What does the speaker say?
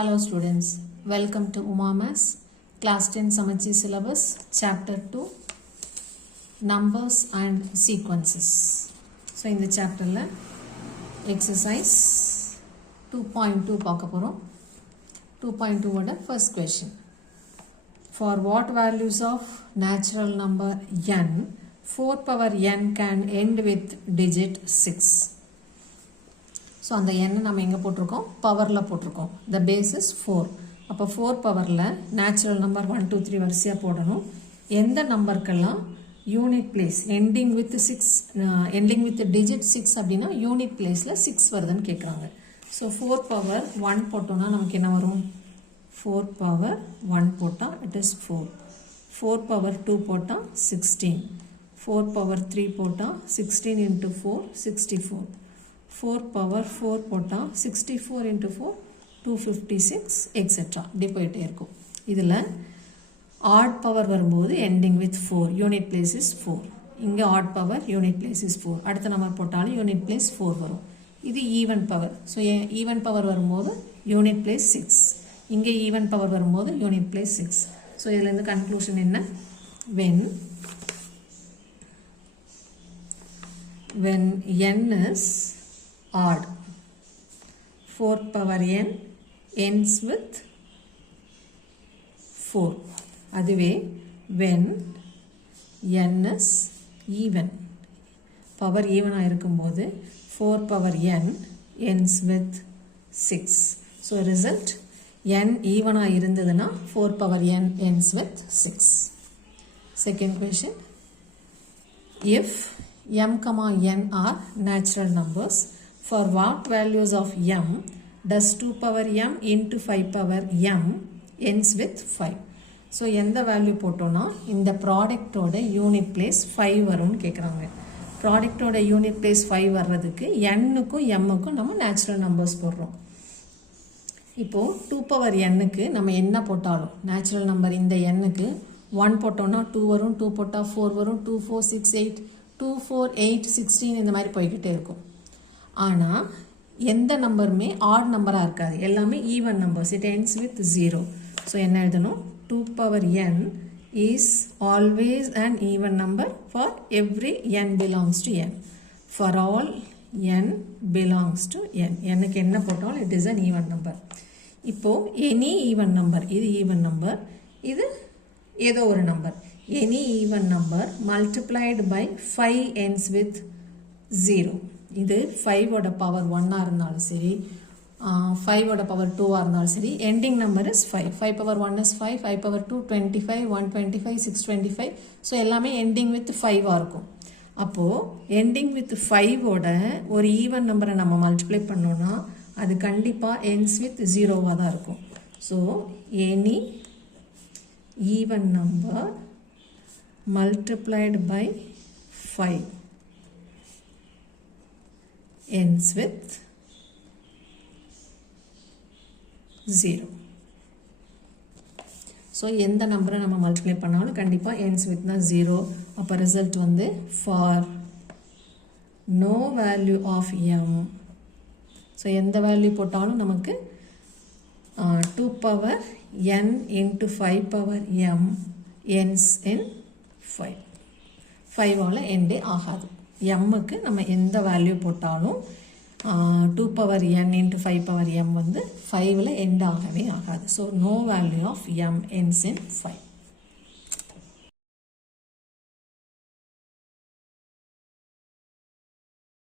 Hello students, welcome to Umamas, class 10 Samacheer syllabus, chapter 2, numbers and sequences. So in the chapter la exercise 2.2 பார்க்கப் 2.2 ஓட first question. For what values of natural number n 4 power n can end with digit 6? So அந்த n நம்ம எங்க போட்டுருக்கோம் பவர்ல போட்டுருக்கோம். The base is 4. அப்ப 4 பவர்ல natural number 1 2 3 வரிசையா போடணும். எந்த நம்பர்க்கெல்லாம் unit place ending with 6 ending with digit 6 அப்படினா unit placeல 6 வருதுன்னு கேக்குறாங்க. So 4 power 1 போட்டோம்னா நமக்கு என்ன வரும்? 4 power 1 போட்டா it is 4. 4 power 2 போட்டா 16. 4 power 3 போட்டா 16 into 4 64. 4 power 4 போட்டா 64 into 4 256 etc. இப்படி போயிட்டே இருக்கும். இதில் odd power வரும்போது ending with 4 unit place is 4. இங்கே odd power unit place is 4. அடுத்த நம்பர் போட்டாலும் unit place 4 வரும். இது even power. So even power வரும்போது unit place 6. இங்கே even power வரும்போது unit place 6. ஸோ இதில் இந்த conclusion என்ன? when n is odd 4 power n ends with 4. அதுவே when n is even power even இருக்கும்போது 4 power n ends with 6. So result n even இருந்ததுன்னா 4 power n ends with 6. Second question, if m comma n are natural numbers, for what values of m does 2 power m into 5 power m ends with 5? So எந்த value போட்டோம்னா இந்த ப்ராடக்டோட unit place 5 வரும்னு கேட்குறாங்க. ப்ராடக்டோட unit place 5 வர்றதுக்கு n-க்கும் m-க்கும் நம்ம natural numbers போடுறோம். இப்போது 2 பவர் n-க்கு நம்ம என்ன போட்டாலும் நேச்சுரல் நம்பர் இந்த n-க்கு 1 போட்டோம்னா 2 வரும், 2 போட்டால் 4 வரும், 2 4 6 8 2 4 8 16 இந்த மாதிரி போய்கிட்டே இருக்கும். ஆனால் எந்த நம்பருமே ஆட் நம்பராக இருக்காது, எல்லாமே even numbers. It ends with 0. So என்ன எழுதணும்? 2 power n is always an even number for every n belongs to n. For all n belongs to n. n-க்கு என்ன போட்டாலும் it is an even number. இப்போது any even number, இது even number, இது ஏதோ ஒரு number. Any even number multiplied by 5 ends with 0. இது 5 ஓட power 1 இருந்தாலும் சரி, 5 ஓட பவர் 2 இருந்தாலும் சரி, ending number is 5. 5 power 1 is 5, 5 power 2 25, 125, 625. So எல்லாமே ending with 5 இருக்கும். அப்போது ending with 5 ஓட ஒரு ஈவன் நம்பரை நம்ம மல்டிப்ளை பண்ணோன்னா அது கண்டிப்பாக ends with 0வாக தான் இருக்கும். So any even number multiplied by 5 ends with 0. So எந்த நம்பரை நம்ம மல்டிப்ளை பண்ணாலும் கண்டிப்பாக ends with 0. அப்போ ரிசல்ட் வந்து for no value of m. So எந்த வேல்யூ போட்டாலும் நமக்கு 2 power n into 5 power m ends in 5. 5ஆல் எண்டே ஆகாது. m-க்கு நம்ம எந்த வேல்யூ போட்டாலும் 2 power n into 5 power m வந்து 5ல் எண்ட் ஆகவே ஆகாது. So no value of m ends in 5.